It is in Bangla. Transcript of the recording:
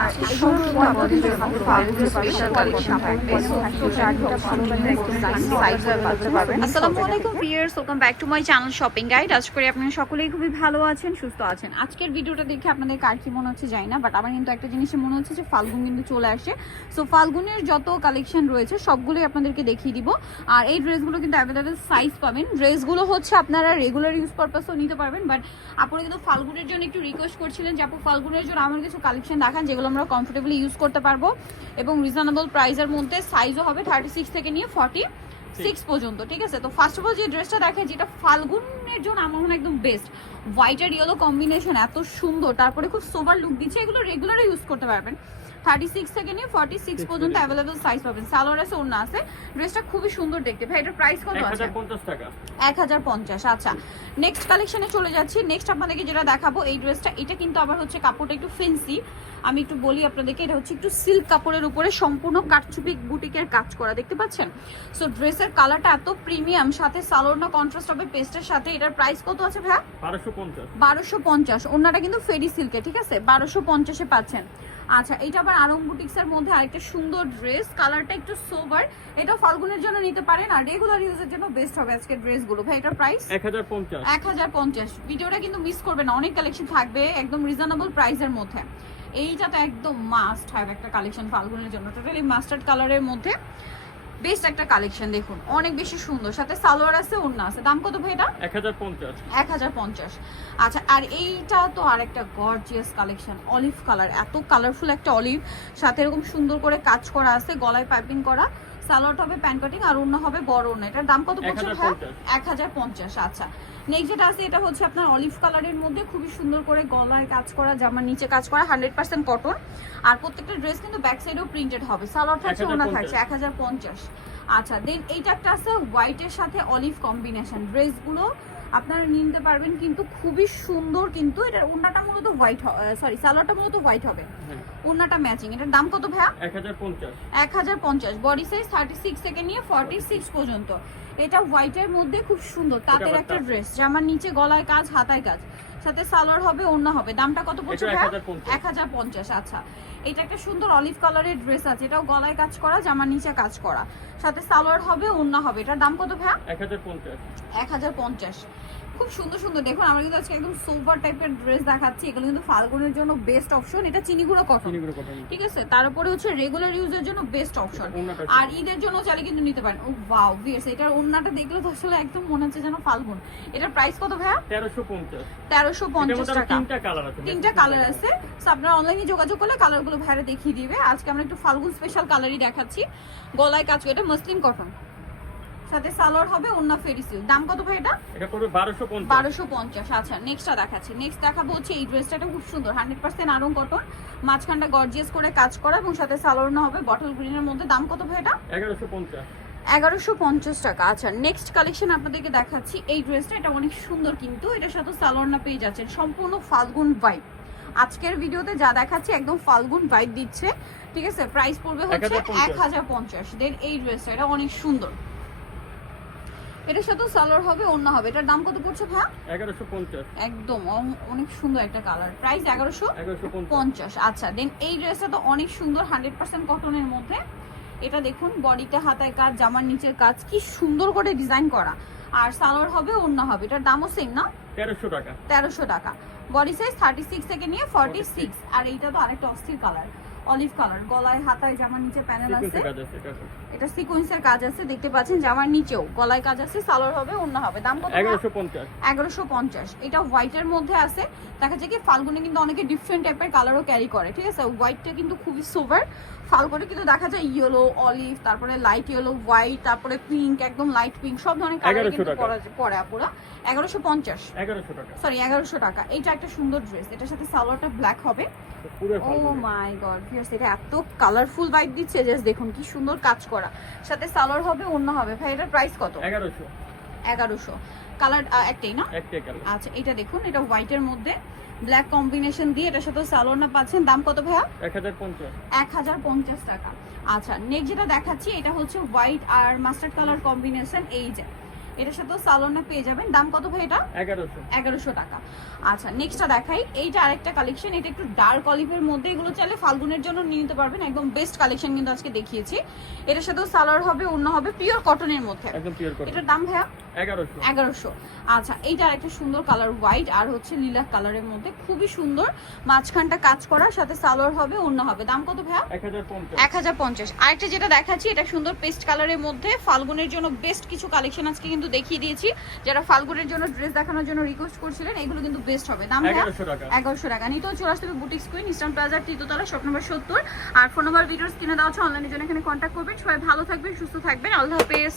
আর এই সম্পূর্ণ আমাদের জন্য ফাল্গুনের স্পেশাল কালেকশন থাকবে সো আসসালামু আলাইকুম viewers welcome back to my channel shopping guide আজ করে আপনারা সকলেই খুবই ভালো আছেন সুস্থ আছেন। আজকের ভিডিওটা দেখে আপনাদের কার কি মনে হচ্ছে জানি না বাট আমার কিন্তু একটা জিনিসে মনে হচ্ছে যে ফাল্গুন কিন্তু চলে আসে। সো ফাল্গুনের যত কালেকশন রয়েছে সবগুলোই আপনাদেরকে দেখিয়ে দিব। আর এই ড্রেসগুলো কিন্তু অ্যাভেলেবেল সাইজ পাবেন। ড্রেসগুলো হচ্ছে আপনারা রেগুলার ইউজ পারপাসও নিতে পারবেন বাট আপনারা কিন্তু ফাল্গুনের জন্য একটু রিকোয়েস্ট করছিলেন যে আপু ফাল্গুনের জন্য আমার কিছু কালেকশন দেখান যেগুলো আমরা কমফোর্টেবলি ইউজ করতে পারব এবং রিজনেবল প্রাইসের মধ্যে সাইজও হবে থার্টি সিক্স থেকে নিয়ে ফর্টি সিক্স পর্যন্ত ঠিক আছে? তো ফার্স্ট অফ অল যে ড্রেসটা দেখে যেটা ফাল্গুনের জন্য আমার মনে একদম বেস্ট হোয়াইট আর ইয়েলো কম্বিনেশন এত সুন্দর তারপরে খুব সোভার লুক দিচ্ছে এগুলো রেগুলারই ইউজ করতে পারবেন। থার্টি সিক্স থেকে নিয়ে ফর্টি সিক্স পর্যন্ত অ্যাভেলেবল সাইজ পাবেন। সালোয়ার আছে ওড়না আছে। ড্রেসটা খুবই সুন্দর দেখতে। ভাই এটার প্রাইস কত আছে? এক হাজার পঞ্চাশ আচ্ছা। নেক্সট কালেকশনে চলে যাচ্ছি। নেক্সট আপনাদেরকে যেটা দেখাবো এই ড্রেসটা এটা কিন্তু আবার হচ্ছে কাপড়টা একটু ফেন্সি আমি একটু বলি আপনাদেরকে এটা হচ্ছে একটু সিল্ক কাপড়ের উপরে সম্পূর্ণ কাটচুপি বুটিকের কাজ করা দেখতে পাচ্ছেন? সো ড্রেসের কালারটা এত প্রিমিয়াম সাথে সালোয়ার কন্ট্রাস্ট হবে পেস্টের সাথে এটার প্রাইস কত আছে ভাইয়া? বারোশো পঞ্চাশ। ওনাটা কিন্তু ফেরি সিল্কে ঠিক আছে? বারোশো পঞ্চাশে পাচ্ছেন। আচ্ছা এটা আবার আরং বুটিক্সের মধ্যে আরেকটা সুন্দর ড্রেস কালারটা একটু সোবার এটা ফাল্গুনের জন্য নিতে পারেন আর রেগুলার ইউজের জন্য বেস্ট হবে আজকে ড্রেসগুলো ভাই এটার প্রাইস এক হাজার পঞ্চাশ। এক হাজার পঞ্চাশ। ভিডিওটা কিন্তু মিস করবে না অনেক কালেকশন থাকবে একদম রিজনেবল প্রাইসের মধ্যে। এইটা তো একদম মাস্ট হবে একটা কালেকশন ফাল্গুনের জন্য। টোটালি মাস্টার্ড কালারের মধ্যে বেস্ট একটা কালেকশন দেখুন। অনেক বেশি সুন্দর। সাথে সালোয়ার আছে ওড়না আছে। দাম কত ভাই এটা? এক হাজার পঞ্চাশ। এক হাজার পঞ্চাশ। আচ্ছা আর এইটা তো আর একটা গর্জিয়াস কালেকশন অলিভ কালার এত কালারফুল একটা অলিভ সাথে এরকম সুন্দর করে কাজ করা আছে গলায় পাইপিং করা। সালোয়ারটা হবে প্যান কাটিং আর অন্য হবে বড় অন্য এটার দাম কত পড়ছে ভাই? 1050 এক হাজার পঞ্চাশ আচ্ছা। নেক্সট যেটা আছে এটা হচ্ছে আপনার অলিভ কালারের মধ্যে খুবই সুন্দর করে গলায় কাজ করা জামার নিচে কাজ করা হান্ড্রেড পার্সেন্ট কটন আর প্রত্যেকটা ড্রেস কিন্তু ব্যাক সাইডেও প্রিন্টেড হবে। সালোয়ার থাকছে ওনা থাকছে এক হাজার পঞ্চাশ। আচ্ছা দেন এইটা একটা আছে হোয়াইটের সাথে অলিভ কম্বিনেশন ড্রেসগুলো আপনারা নিতে পারবেন কিন্তু খুবই সুন্দর কিন্তু এটার ওড়নাটা মূলত হোয়াইট সরি সালোয়ারটা মূলত হোয়াইট হবে। হ্যাঁ। ওড়নাটা ম্যাচিং এটার দাম কত ভাইয়া? এক হাজার পঞ্চাশ। বডি সাইজ থার্টি সিক্স থেকে নিয়ে ফর্টি সিক্স পর্যন্ত। এটা হোয়াইটের মধ্যে খুব সুন্দর তাঁতের একটা ড্রেস জামার নিচে গলায় কাজ হাতায় কাজ। সাথে সালোয়ার হবে ওড়না হবে। দামটা কত পড়ছে এটা ভাইয়া? 1050 এক হাজার পঞ্চাশ আচ্ছা। এটা একটা সুন্দর অলিভ কালারের ড্রেস আছে এটাও গলায় কাজ করা জামার নিচে কাজ করা। সাথে সালোয়ার হবে ওড়না হবে। এটার দাম কত ভাইয়া? এক হাজার পঞ্চাশ। খুব সুন্দর সুন্দর। দেখুন আমরা কিন্তু আজকে একদম সোভার টাইপের ড্রেস দেখাচ্ছি। এগুলো কিন্তু ফাল্গুনের জন্য বেস্ট অপশন এটা চিনিগুলো কটন ঠিক আছে? তারপরে হচ্ছে রেগুলার ইউজের জন্য বেস্ট অপশন আর ঈদের জন্য চাইলে কিন্তু নিতে পারেন। ও ওয়াও ভিএস এটার ওন্নাটা দেখলে তো আসলে একদম মনে হচ্ছে যেন ফাল্গুন এটার প্রাইস কত ভাইয়া? তেরোশো পঞ্চাশ। তেরোশো পঞ্চাশ টাকা। তিনটা কালার আছে। তো আপনারা অনলাইনে যোগাযোগ করলে কালারগুলো ভাইরা দেখিয়ে দিবে। আজকে আমরা একটু ফাল্গুন স্পেশাল কালারই দেখাচ্ছি। গলায় কাজ করে এটা মসলিন কটন সাথে সালোয়ার হবে ওন্না ফেরিসিল দাম কত ভাই এটা? এটা পড়বে বারোশো পঞ্চাশ। বারোশো পঞ্চাশ। আচ্ছা নেক্সটটা দেখাচ্ছি। নেক্সট দেখাবো হচ্ছে এই ড্রেসটা এটা খুব সুন্দর। হান্ড্রেড পার্সেন্ট আরং কটন মাঝখানটা গর্জিয়াস করে কাজ করা এবং সাথে সালোয়ার না হবে বটল গ্রিনের মধ্যে। দাম কত ভাই এটা? এগারোশো পঞ্চাশ। এগারোশো পঞ্চাশ টাকা। আচ্ছা নেক্সট কালেকশন আপনাদেরকে দেখাচ্ছি। এই ড্রেসটা এটা অনেক সুন্দর কিন্তু। এটার সাথে সালোয়ার না পেয়ে যাচ্ছেন। সম্পূর্ণ ফাল্গুন ভাইব আজকের ভিডিওতে যা দেখাচ্ছি একদম ফাল্গুন ভাইব দিচ্ছে ঠিক আছে? প্রাইস পড়বে হচ্ছে 1050 এক হাজার পঞ্চাশ। দেন এই ড্রেসটা এটা অনেক সুন্দর। এটার সাথে সালোয়ার হবে অন্য হবে। এটার দাম কত পড়ছে এগারোশো পঞ্চাশ। একদম অনেক সুন্দর একটা কালার প্রাইস এগারোশো এগারোশো পঞ্চাশ। পঞ্চাশ। আচ্ছা দেন এই ড্রেসটা তো অনেক সুন্দর হান্ড্রেড পার্সেন্ট কটনের মধ্যে। এটা দেখুন বডিতে হাতায় কাজ জামার নিচের কাজ কি সুন্দর করে ডিজাইন করা। আর সালোয়ার হবে অন্য হবে। এটার দামও সেম না? তেরোশো টাকা। তেরোশো টাকা। বডি সাইজ থার্টি সিক্স থেকে নিয়ে ফর্টি সিক্স আর এইটা তো আরেকটা অস্থির কালার অলিভ কালার গলায় হাতায় জামার নিচে প্যানেল আছে। এটা। সিকোয়েন্সের কাজ আছে দেখতে পাচ্ছেন জামার নিচেও। গলায় কাজ আছে সালোয়ার হবে অন্য হবে। দাম কত এগারোশো পঞ্চাশ। এগারোশো পঞ্চাশ। এটা হোয়াইটের মধ্যে আছে। দেখা যায় কি ফাল্গুনে কিন্তু অনেকে ডিফারেন্ট টাইপের কালারও ক্যারি করে ঠিক আছে? হোয়াইটটা কিন্তু খুবই সোভার ফাল্গুনে কিন্তু দেখা যায় ইয়েলো অলিভ তারপরে লাইট ইয়েলো হোয়াইট তারপরে পিঙ্ক একদম লাইট পিঙ্ক সব ধরনের কালার কিন্তু পরে আপুরা। এগারোশো পঞ্চাশ। টাকা। সরি এগারোশো টাকা। এইটা একটা সুন্দর ড্রেস এটার সাথে সালোয়ারটা ব্ল্যাক হবে। ও মাই গড ভিউয়ার্স এটা এত কালারফুল ভাইব দিচ্ছে জাস্ট দেখুন কি সুন্দর কাজ করা। সাথে সালোয়ার হবে অন্য হবে। ভাই এটার প্রাইস কত? এগারোশো। এগারোশো। কালার একটাই না? একটাই কালার আচ্ছা এটা দেখুন এটা হোয়াইটের মধ্যে। ব্ল্যাক কম্বিনেশন দিয়ে এটার সাথে সালোয়ার না পাচ্ছেন। দাম কত ভাইয়া? এক হাজার পঞ্চাশ। এক হাজার পঞ্চাশ টাকা। আচ্ছা নেক্সট যেটা দেখাচ্ছি এটা হচ্ছে হোয়াইট আর মাস্টার্ড কালার কম্বিনেশন এই যে। এটার সাথেও সালোয়ারটা পেয়ে যাবেন। দাম কত ভাই এটা? এগারোশো। এগারোশো টাকা। আচ্ছা নেক্সটটা দেখাই। এইটা আরেকটা কালেকশন এটা একটু ডার্ক অলিভের মধ্যে এগুলো চাইলে ফাল্গুনের জন্য নিয়ে নিতে পারবেন। একদম বেস্ট কালেকশন কিন্তু আজকে দেখিয়েছি। এটার সাথেও সালোয়ার হবে অন্য হবে পিওর কটনের মধ্যে। এটার দাম ভাইয়া? এগারোশো। আচ্ছা এইটা একটা সুন্দর কালার হোয়াইট আর হচ্ছে লিলাক কালারের মধ্যে। খুবই সুন্দর। মাঝখানটা কাজ করা সাথে সালোয়ার হবে অন্য হবে। দাম কত ভাইয়া? এক হাজার পঞ্চাশ। আরেকটা যেটা দেখাচ্ছি এটা সুন্দর পেস্ট কালারের মধ্যে। ফাল্গুনের জন্য বেস্ট কিছু কালেকশন আজকে কিন্তু দেখিয়ে দিয়েছি। যারা ফাল্গুনের জন্য ড্রেস দেখানোর জন্য রিকোয়েস্ট করছিলেন এগুলো কিন্তু বেস্ট হবে। দাম এগারোশো টাকা। নিতেও চলে আসতে হবে বুটিক স্কুইন ইস্টার্ন প্লাজার তৃতীয়তলা শপ নম্বর সত্তর। আর ফোন নম্বর ভিডিওস কিনে দেওয়া হচ্ছে অনলাইনের জন্য এখানে কন্ট্যাক্ট করবেন। সবাই ভালো থাকবেন সুস্থ থাকবেন। আল্লাহ হাফেজ।